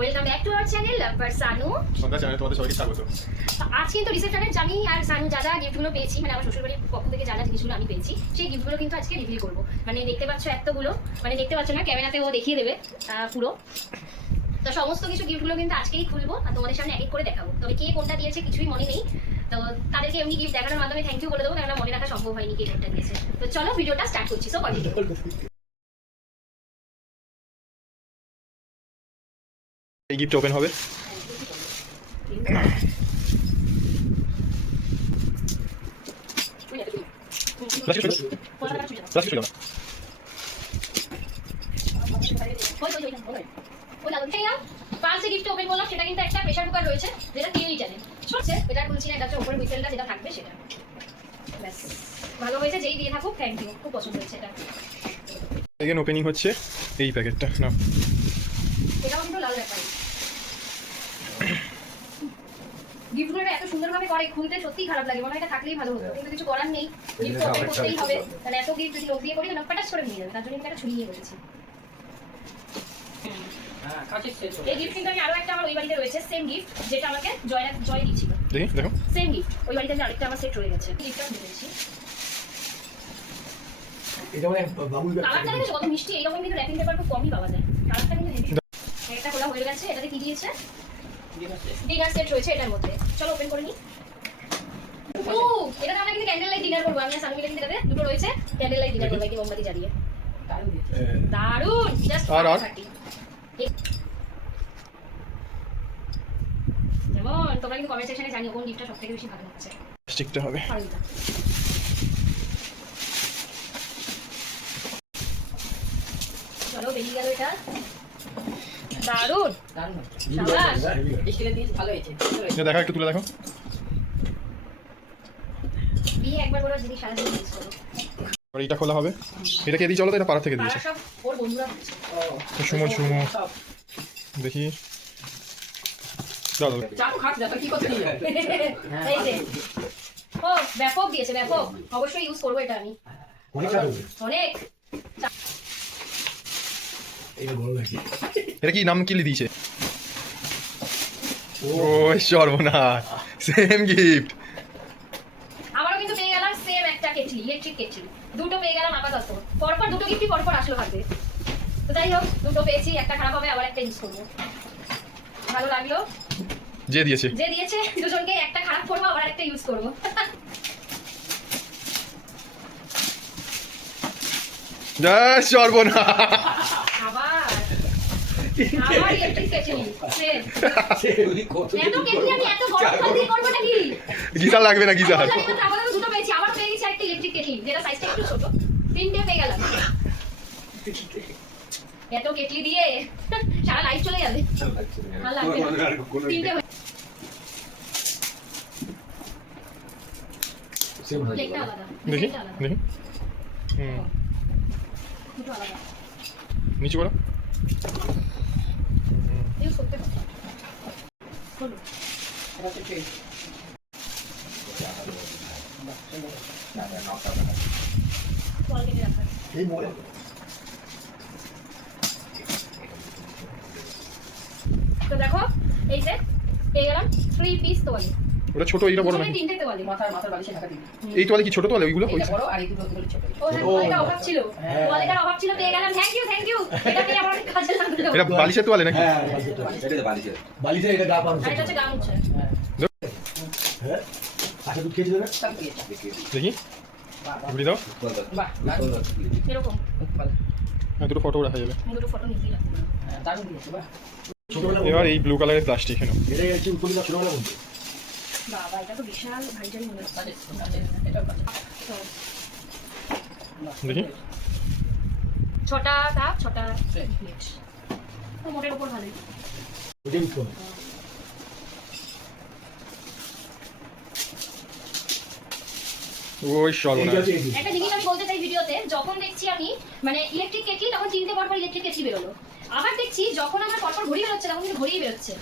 Welcome back to our channel lover Sanu Sandhya চ্যানেলে তোমাদের সবাইকে স্বাগত। আজ কিন্তু রিসেপশনের আমি আর সানু যা যা গিফটগুলো পেয়েছি মানে আমার শ্বশুরবাড়ির পক্ষ থেকে যা যা জিনিসগুলো আমি পেয়েছি সেই গিফটগুলো কিন্তু আজকে রিভিল করব। মানে দেখতে পাচ্ছ এতগুলো মানে দেখতে পাচ্ছ না ক্যামেরাতে ও দেখিয়ে দেবে পুরো। তো সমস্ত কিছু গিফটগুলো কিন্তু আজকেই খুলবো আর তোমাদের সামনে এক এক করে দেখাবো। তবে কে কোনটা দিয়েছে কিছুই মনে নেই তো তাদেরকে এমনি গিফট দেখানোর মাধ্যমে থ্যাংক ইউ বলে দেবো কেননা মনে রাখা সম্ভব হয়নি কে কোনটা দিয়েছে। তো চলো ভিডিওটা স্টার্ট করছি সো কন্টিনিউ এই গিফট ওপেন হবে। পাঁচে গিফট ওপেন করলাম সেটা কিন্তু একটা প্রেশার কুকার রয়েছে যেটা তিন এটা না এটা উপরে যেটা থাকবে সেটা ব্যাস ভালো হয়েছে যেই দিয়ে থাকুক থ্যাংক ইউ খুব পছন্দ হয়েছে এটা সেকেন্ড ওপেনিং হচ্ছে। এই প্যাকেটটা না এটাও কিন্তু লাল ব্যাপার গিফটগুলো সুন্দরভাবে করে খুলতে সত্যিই খারাপ লাগে মনে হয় এটা থাকলেই ভালো হতো। কিন্তু কিছু করার নেই গিফট ওপেন করতেই হবে। তাহলে এত গিফট যদি লোক দিয়ে করি তাহলে ফটাস করে নিয়ে যাবে তার জন্য একটা ছুরি নিয়ে বসেছি এই গিফট কিন্তু আমি আরও একটা আমার ওই বাড়িতে রয়েছে সেম গিফট যেটা আমাকে জয় জয় দেখি দেখো। সেম গিফট ওই বাড়িতে আমি আরেকটা আমার সেট রয়ে গেছে। গিফটটা আমি দিয়েছি। এটা মানে কালারটা কত মিষ্টি এইরকম কিন্তু র্যাপিং পেপার খুব কমই পাওয়া যায়। কালারটা কিন্তু খোলা হয়ে গেছে এটাতে কি দিয়েছে? ডিনার সেট রয়েছে এটার মধ্যে। চলো ওপেন করে ও এটা আমরা কিন্তু ক্যান্ডেল লাইট ডিনার করব। আমি আর সানু কিন্তু এটাতে দুটো রয়েছে। ক্যান্ডেল লাইট ডিনার করব একদম মোমবাতি জ্বালিয়ে। দারুণ জাস্ট আর, আর? যেমন তোমরা কিন্তু কমেন্ট সেকশনে জানিও কোন গিফটটা সবথেকে বেশি ভালো লাগছে। প্লাস্টিকটা হবে। চলো বেরিয়ে গেল এটা। দারুণ এটা দেখা একটু তুলে দেখো। এটা খোলা হবে। এটা কে দিয়ে চলো তো? এটা পাড়া থেকে দিয়েছে। সুমো সুমো দেখি। ও ব্যাপক দিয়েছে ব্যাপক। অবশ্যই ইউজ করব এটা আমি। অনেক। এটা বড় নাকি এটা কি নাম কি দিয়েছে? ও সর্বনাশ। সেম গিফট আমারও কিন্তু পেয়ে গেলাম সেম একটা কেটলি ইলেকট্রিক কেটলি। দুটো পেয়ে গেলাম আপাতত পরপর দুটো গিফটই পরপর আসলো হাতে তো যাই হোক দুটো পেয়েছি একটা খারাপ হবে আবার একটা ইউজ করব। ভালো লাগল? যে দিয়েছে। যে দিয়েছে দুজনকে একটা খারাপ করব আবার একটা ইউজ করব। একটু ছোট। তিনটে পেয়ে গেলাম। এত কেটলি দিয়ে সারা লাইফ চলে যাবে। লাগবে না। তিনটে দেখি দেখি। হুম। দুটো আলাদা। নিচু করো। এই তো দেখো এই যে পেয়ে গেলাম থ্রি পিস তোয়ালি। ওটা ছোট এইটা বড় নাকি? তিনটে তোয়ালি মাথার মাথার বালিশে ঢাকা দিবি এই তোয়ালে কি ছোট তোয়ালে? ওইগুলো ওই বড় আর এই দুটো ছোট। ও হ্যাঁ। তোয়ালিটার অভাব ছিল। হ্যাঁ। তোয়ালিটার অভাব ছিল পেয়ে গেলাম। থ্যাংক ইউ থ্যাংক ইউ এটা পেয়ে আমার কাজে লাগল। এটা বালিশের তোয়ালে নাকি? হ্যাঁ বালিশে বালিশে এটা গা এটা হচ্ছে গামুছা হ্যাঁ। আচ্ছা দুধ খেয়েছিল না দেখি। ঘুরি দাও। এরকম। হ্যাঁ দুটো ফটো রাখা যাবে। দুটো ফটো হ্যাঁ, দারুণ এবার এই ব্লু কালারের প্লাস্টিক এখানে এটা হচ্ছে উত্তরীয় ছোটবেলা বলতে বাবা এটা তো বিশাল মনে হচ্ছে। দেখি। ছটা কাপ ছটা প্লেট মোটের উপর ভালোই। ওইটা ইউজ করো ওই সর্বনাশ। একটা জিনিস আমি বলতে চাই ভিডিওতে যখন দেখছি আমি মানে ইলেকট্রিক কেটলি তখন চিনতে পারব ইলেকট্রিক কেটলি বেরোলো। আবার দেখছি যখন আমার পরপর ঘড়ি বেরোচ্ছে তখন কিন্তু ঘড়িই বেরোচ্ছে।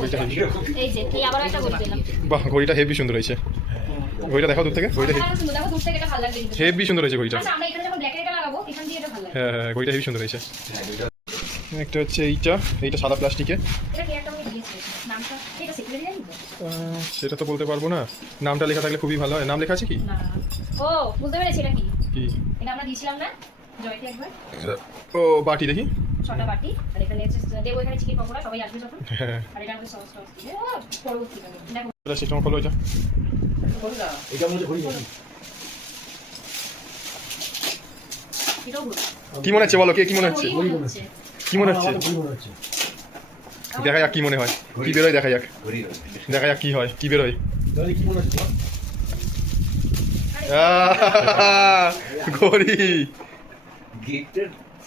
ঘড়িটা এই যে এই আবার একটা ঘড়ি পেলাম। বাহ ঘড়িটা হেভি সুন্দর হয়েছে। ঘড়িটা দেখো দূর থেকে ঘড়িটা ভালো সুন্দর দেখো দূর থেকে এটা ভালো লাগবে হেভি সুন্দর হয়েছে ঘড়িটা। আচ্ছা আমরা এখানে যখন ব্ল্যাক এটা লাগাবো এখান দিয়ে এটা ভালো লাগবে হ্যাঁ হ্যাঁ ঘড়িটা হেভি সুন্দর হয়েছে। একটা হচ্ছে এইটা এইটা সাদা প্লাস্টিকে। সেটা তো বলতে পারব না। নামটা লেখা থাকলে খুবই ভালো হয়। নাম লেখা আছে কি? ও বুঝতে পেরেছি এটা কি? কি? এটা আমরা দিয়েছিলাম না? জয়কে একবার। ও বাটি দেখি। ছটা বাটি। আর এখানে দেবো এখানে চিকেন পকোড়া সবাই আসবে যখন। হ্যাঁ আর এটা আমাদের সস টস দিয়ে। ও, পরবর্তীকালে দেখো। সিস্টেম খোলো এটা এটা নাকি? এটাও ভুল কি মনে হচ্ছে বলো কে কি মনে হচ্ছে? কি মনে হচ্ছে? দেখা যাক কি মনে হয়। কি বেরোয় দেখা যাক। দেখা যাক কি হয় কি বেরোয়। মনে ঘড়ি।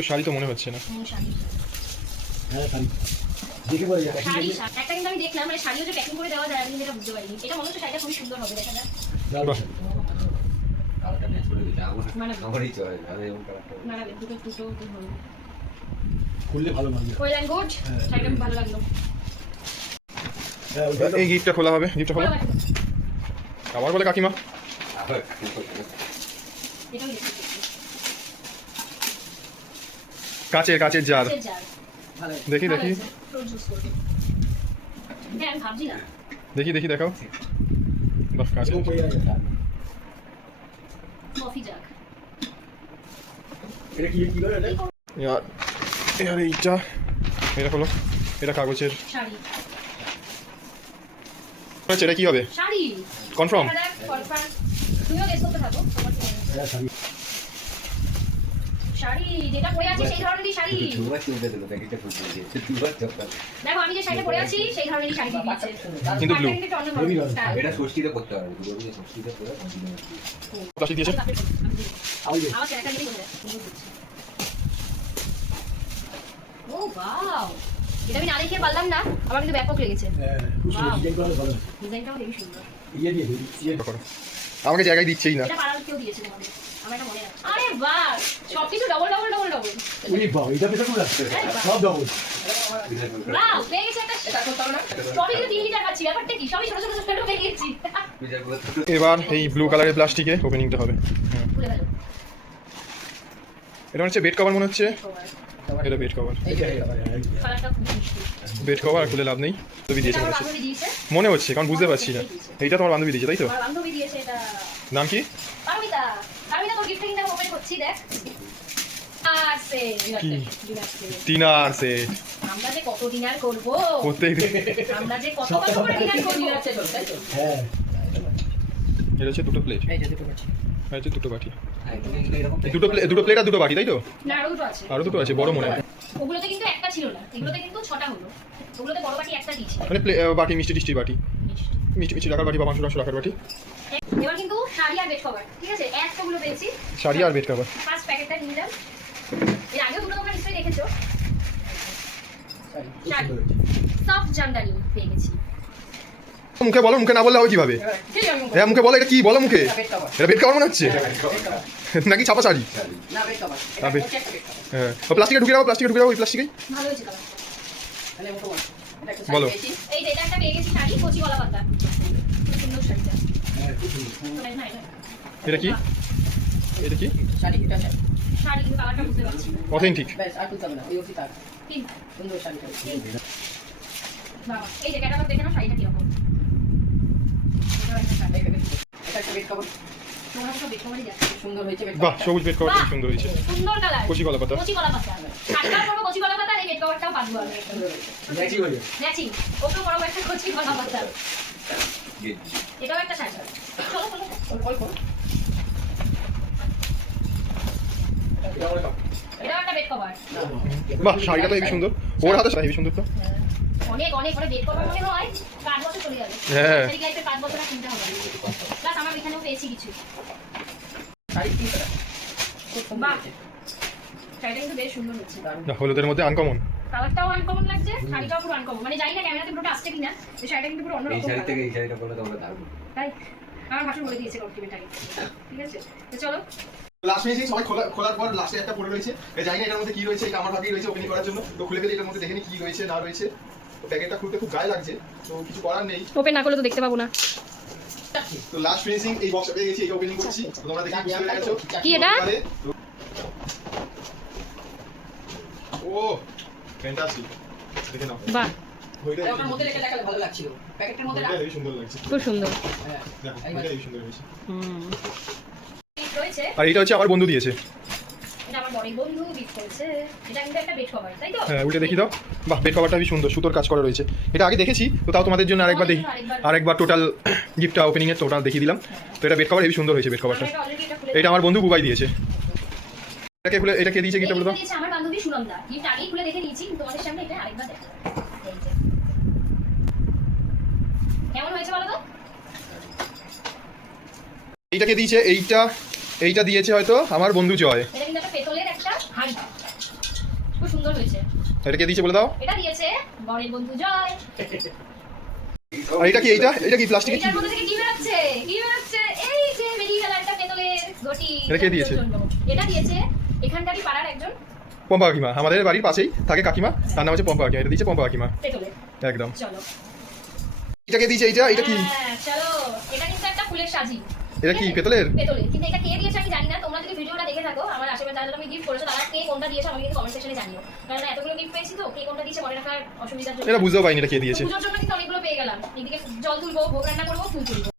তো শাড়ি তো মনে হচ্ছে না। হ্যাঁ, শাড়ি। দেখে যায়, একটা কিন্তু আমি দেখলাম মানে শাড়িও যে প্যাকিং করে দেওয়া যায় আমি যেটা বুঝতে পারিনি। এটা মনে হচ্ছে শাড়িটা সুন্দর হবে দেখা যাক। খুললে ভালো ভালো লাগল। এই গিফটটা খোলা হবে গিফটটা খোলা। আবার বলে কাকিমা আবার এটাও দেখতে কাচের কাচের জার। দেখি দেখি। হ্যাঁ দেখি দেখি দেখাও। বাহ কাচের। এটা এইটা হলো এটা কাগজের। শাড়ি। আচ্ছা এটা কি হবে? কনফার্ম দেখা যাক, confirm। তুমিও গেস করতে থাকো তোমার কি মনে হয়? হ্যাঁ, শাড়ি। শাড়ি যেটা পরে আছি সেই ধরনেরই শাড়ি দুবার চলতে দিল প্যাকেটটা খুলতে দিয়েছে দুবার চলতে দেখো আমি যে শাড়িটা পরে আছি সেই ধরনেরই শাড়ি দিয়েছে কিন্তু blue। একটা একটু অন্য Heavy ধরনের রঙ। style। এটা ষষ্ঠীতে করতে পারবে দুটো দিয়ে ষষ্ঠীতে করে প্লাস্টিক দিয়েছে আমি আমার। ও বাও এটা না দেখে পারলাম না আমার কিন্তু ব্যাপক লেগেছে হ্যাঁ। ডিজাইনটাও সুন্দর ইয়ে ইয়ে আমাকে জায়গায় দিচ্ছেই না এটা পাড়ার কেউ দিয়েছে তোমাদের মনে আরে বাহ সবকিছু ডবল ডবল ডবল ডবল ওরে বাবা, এটা পেছনে কোন? সব double। বাহ পেয়ে গেছে একটা এটা করতে না সবই কিন্তু তিন লিটার পাচ্ছি ব্যাপারটা কি? সবই ছোট ছোট ছোট ছোট পেয়ে গেছি। এবার এই ব্লু কালারের প্লাস্টিকে ওপেনিংটা হবে। এটা হচ্ছে বেড কভার মনে হচ্ছে? এটা বেড কভার বেড কভার খুলে লাভ নেই। তবে এটা দিয়েছে মনে হচ্ছে। মনে হচ্ছে কারণ বুঝতে পারছি না। এইটা তোমার বান্ধবী দিয়েছে তাই তো? নাম কি? তোর গিফট কিন্তু ওপেন করছি দেখ। আর সে কি? ডিনার সেট আমরা যে কত ডিনার করব? প্রত্যেক আমরা যে কত কত ডিনার করব? আছে তো তাই তো? হ্যাঁ, এটা হচ্ছে দুটো প্লেট এই যে দুটো পাচ্ছি এটা হচ্ছে দুটো বাটি। দুটো প্লেট দুটো প্লেট আর দুটো বাটি তাই তো? না আরও দুটো আছে। আরও দুটো আছে বড় মনে হয়। ওগুলোতে কিন্তু একটা ছিল না এগুলোতে কিন্তু ছটা হলো। ওগুলোতে বড় বাটি একটা দিয়েছি। মানে প্লে- বাটি মিষ্টি টিষ্টি বাটি। মিষ্টি। মিষ্টি রাখার বাটি বা মাংস রাখার বাটি। এবার কিন্তু শাড়ি আর বেড কভার ঠিক আছে? একটাগুলো পেয়েছি। শাড়ি আর বেড কভার ফার্স্ট প্যাকেটটা নিয়ে যাও এর আগেও দুটো তোমরা নিশ্চয়ই দেখেছ। সরি খুব সুন্দর হয়েছে। সফট জামদানি পেয়ে গেছি। মুখে বলো মুখে না বললে হবে কীভাবে? হ্যাঁ মুখে বলো এটা কি? বলো মুখে। এটা বেড কভার মনে হচ্ছে? নাকি ছাপা শাড়ি? হ্যাঁ। প্লাস্টিকে ঢুকে রাখো প্লাস্টিকে ঢুকে রাখো ওই প্লাস্টিকে ভালো হয়েছে কালার মোটো বল। এই যে এটা একটা পেয়ে গেছি শাড়ি কচি গলা পাতা। খুব সুন্দর শাড়িটা এটা। কি? এটা কি? অথেন্টিক সুন্দর হয়েছে বাহ সবুজ বেড কভার সুন্দর হয়েছে। সুন্দর কালার কচি কলা পাতা কচি গলা পাতা শাড়িটাও করব কচি গলা পাতা এই বেড কভারটাও পাতবো আমি। সুন্দর হয়ে ম্যাচিং ওকেও করব একটা কচি গলা পাতা এটাও একটা শাড়ি চলো চলো। অল্প অল্প। এটা আমার কাপ। এটাও একটা বেড কভার বাহ শাড়িটা তো হেবি সুন্দর। ওর হাতে হেবি সুন্দর তো। অনেক অনেক। করে বেড কভার মনে হয় পাঁচ বছর চলে যাবে। হ্যাঁ। পাঁচ বছর কিনতে হবে প্লাস আমার এখানেও পেয়েছি কিছু। শাড়ি তিনটা খুব সুন্দর বাহ। শাড়িটা কিন্তু বেশ সুন্দর হচ্ছে। হলুদের মধ্যে আনকমন কালারটাও আনকমন লাগছে শাড়িটাও পুরো আনকমন মানে জানি না ক্যামেরাতে পুরোটা আসছে কিনা এই শাড়িটা কিন্তু পুরো এই শাড়ি থেকে এই শাড়িটা তোমরা দারুণ। তাই আমার ভাষণ বলে দিয়েছে কমপ্লিমেন্ট আগে। ঠিক আছে? তো চলো। লাস্ট ফিনিশিং সবাই খোলা খোলার পর লাস্টে একটা পড়ে রয়েছে। জানি না এটার মধ্যে কি রয়েছে এটা আমার ভাবেই রয়েছে ওপেনিং করার জন্য। তো খুলে ফেলে এটার মধ্যে দেখে কি রয়েছে না রয়েছে। তো প্যাকেটটা খুলতে খুব গায়ে লাগছে তো কিছু করার নেই। ওপেন না করলে তো দেখতে পাবো না। তো লাস্ট ফিনিশিং এই বক্সটা পেয়ে গেছি এটা ওপেনিং করছি। তোমরা দেখে বুঝতে পেরে কি এটা? ও! ফ্যান্টাস্টিক দেখে নাও। বাহ। হ্যাঁ আর এটা হচ্ছে আমার বন্ধু দিয়েছে। এটা আমার বড় বন্ধু গিফট করেছে এটা কিন্তু একটা বেড কভার তাই তো? হ্যাঁ উল্টে দেখি দাও বাহ বেড কভারটা বেশ সুন্দর সুতোর কাজ করা রয়েছে। এটা আগে দেখেছি তো তাও তোমাদের জন্য আরেকবার দেখি। আরেকবার টোটাল গিফটটা ওপেনিং এর টোটাল দেখিয়ে দিলাম। তো এটা বেড কভার হেবি সুন্দর হয়েছে বেড কভারটা এটা আমার বন্ধু বুবাই দিয়েছে। এটাকে খুলে এটা কে দিয়েছে গিফটটা বলে দাও দিয়েছে আমার বান্ধবী সুনন্দা গিফট আগেই খুলে দেখে নিয়েছি কিন্তু তোমাদের সামনে এটা আরেকবার দেখো। কেমন হয়েছে বলো তো? এইটাকে দিয়েছে এইটা এইটা দিয়েছে হয়তো আমার বন্ধু জয়। এটা কিন্তু একটা পেতলের একটা হাঁড়ি। খুব সুন্দর হয়েছে। এটাকে দিয়েছে বলে দাও। এটা দিয়েছে বরের বন্ধু জয়। আর এটা কি এইটা? এটা কি প্লাস্টিকের? কি কি বেরোচ্ছে? কি বেরোচ্ছে এই যে বেরিয়ে গেল একটা পেতলের ঘটি এটা কে দিয়েছে? এটা দিয়েছে এখানকারই পাড়ার একজন। পম্পা কাকিমা। আমাদের বাড়ির পাশেই থাকে কাকিমা। তার নাম হচ্ছে পম্পা কাকিমা। এটা দিয়েছে পম্পা কাকিমা। একদম। দিয়েছে এইটা? এটা কি? হ্যাঁ, চলো। এটা কিন্তু একটা ফুলের সাজি। এটা কি? পেতলের পেতলের কিন্তু এটা কে দিয়েছে আমি জানি না। তোমরা যদি ভিডিওটা দেখে থাকো আমার আশেপাশে যারা আমি গিফট করেছ। তারা কে কোনটা দিয়েছে আমাকে কিন্তু কমেন্ট সেকশনে জানিও। কারণ এতগুলো গিফট পেয়েছি তো কে কোনটা দিয়েছে মনে রাখার অসুবিধার জন্য। এটা বুঝতেও পাইনি এটা কে দিয়েছে। পুজোর জন্য কিন্তু অনেকগুলো পেয়ে গেলাম। এদিকে জল তুলবো ভোগ রান্না করব ফুল তুলবো।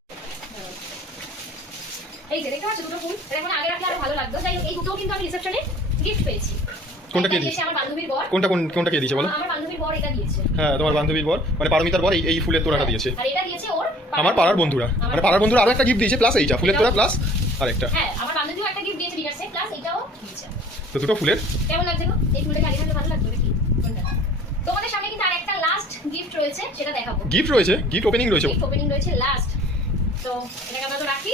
এই যে দেখতে পাচ্ছ দুটো ফুল। এটা এখন আগে রাখলে আরও ভালো লাগতো। এই দুটো কিন্তু আমি রিসেপশনে গিফট পেয়েছি। কোনটা কে একটা দিয়েছে? আমার বান্ধবীর বর। কোনটা কোন কোনটা কে দিয়েছে বলো? আমার বান্ধবীর বর এটা দিয়েছে। হ্যাঁ তোমার বান্ধবীর বর। মানে পারমিতার বর এই- ফুলের তোড়াটা দিয়েছে। আর এটা দিয়েছে ওর আমার পাড়ার বন্ধুরা। মানে পাড়ার বন্ধুরা আরও একটা গিফট দিয়েছে প্লাস এইটা। ফুলের তোড়া প্লাস আরেকটা। হ্যাঁ আমার বান্ধবীও একটা গিফট দিয়েছে ডিনার প্লাস এটাও দিয়েছে। তো দুটো ফুলের? কেমন লাগছে গো? এই ফুলটা আগে ভালো লাগবে নাকি? তোমাদের সামনে কিন্তু আর লাস্ট গিফট রয়েছে সেটা দেখাবো। গিফট রয়েছে? গিফট ওপেনিং রয়েছে? গিফট ওপেনিং রয়েছে লাস্ট তো এটাকে আমরা তো রাখি।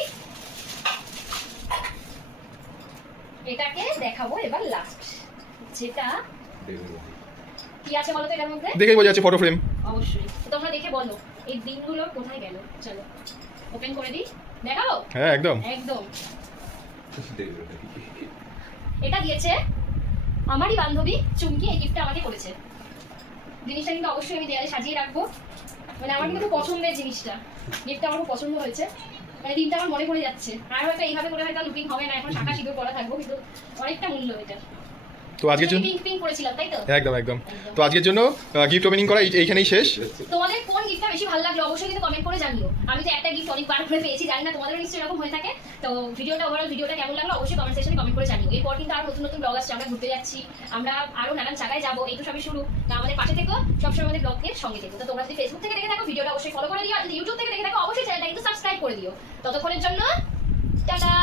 এটাকে দেখাবো এবার লাস্ট যেটা কি আছে বলো তো এটার মধ্যে? দেখেই বোঝা যাচ্ছে ফটো ফ্রেম অবশ্যই। তোমরা দেখে বলো এই দিনগুলো কোথায় গেল? চলো ওপেন করে দিই। দেখাবো হ্যাঁ একদম। একদম। এটা দিয়েছে আমারই বান্ধবী চুমকি এই গিফটটা আমাকে করেছে। জিনিসটা কিন্তু অবশ্যই আমি দেয়ালে সাজিয়ে রাখব। মানে আমার কিন্তু পছন্দের জিনিসটা। গিফটটা আমার খুব পছন্দ হয়েছে। মানে দিনটা আমার মনে পড়ে যাচ্ছে। আর হয়তো এইভাবে করে হয়তো লুকিং হবে না, এখন শাখা শিখে পড়া থাকব, কিন্তু অনেকটা মূল্য এটা। তো আজকের জন্য পিঙ্ক পিঙ্ক করেছিলাম তাই তো? একদম একদম। তো আজকের জন্য গিফট ওপেনিং করা এইখানেই শেষ। তোমাদের কোন গিফটটা বেশি ভালো লাগল? অবশ্যই কিন্তু কমেন্ট করে জানিও। আমি তো একটা গিফট অনেকবার করে পেয়েছি জানি না তোমাদের নিশ্চয়ই এরকম হয়ে থাকে। তো ভিডিওটা ওভারঅল ভিডিওটা কেমন লাগল? অবশ্যই কমেন্ট সেকশনে কমেন্ট করে জানিও। এরপর কিন্তু আরও নতুন নতুন ব্লগ আসছে আমরা ঘুরতে যাচ্ছি আমরা আরও নানান জায়গায় যাব এই তো সবই শুরু। আমাদের পাশে থেকো সবসময় আমাদের ব্লগকে সঙ্গে থেকো। তো তোমরা যদি ফেসবুক থেকে দেখে থাকো ভিডিওটা অবশ্যই ফলো করে দিও। আর যদি ইউটিউব থেকে দেখে থাকো অবশ্যই চ্যানেলটা কিন্তু সাবস্ক্রাইব করে দিও। ততক্ষণের জন্য টাটা!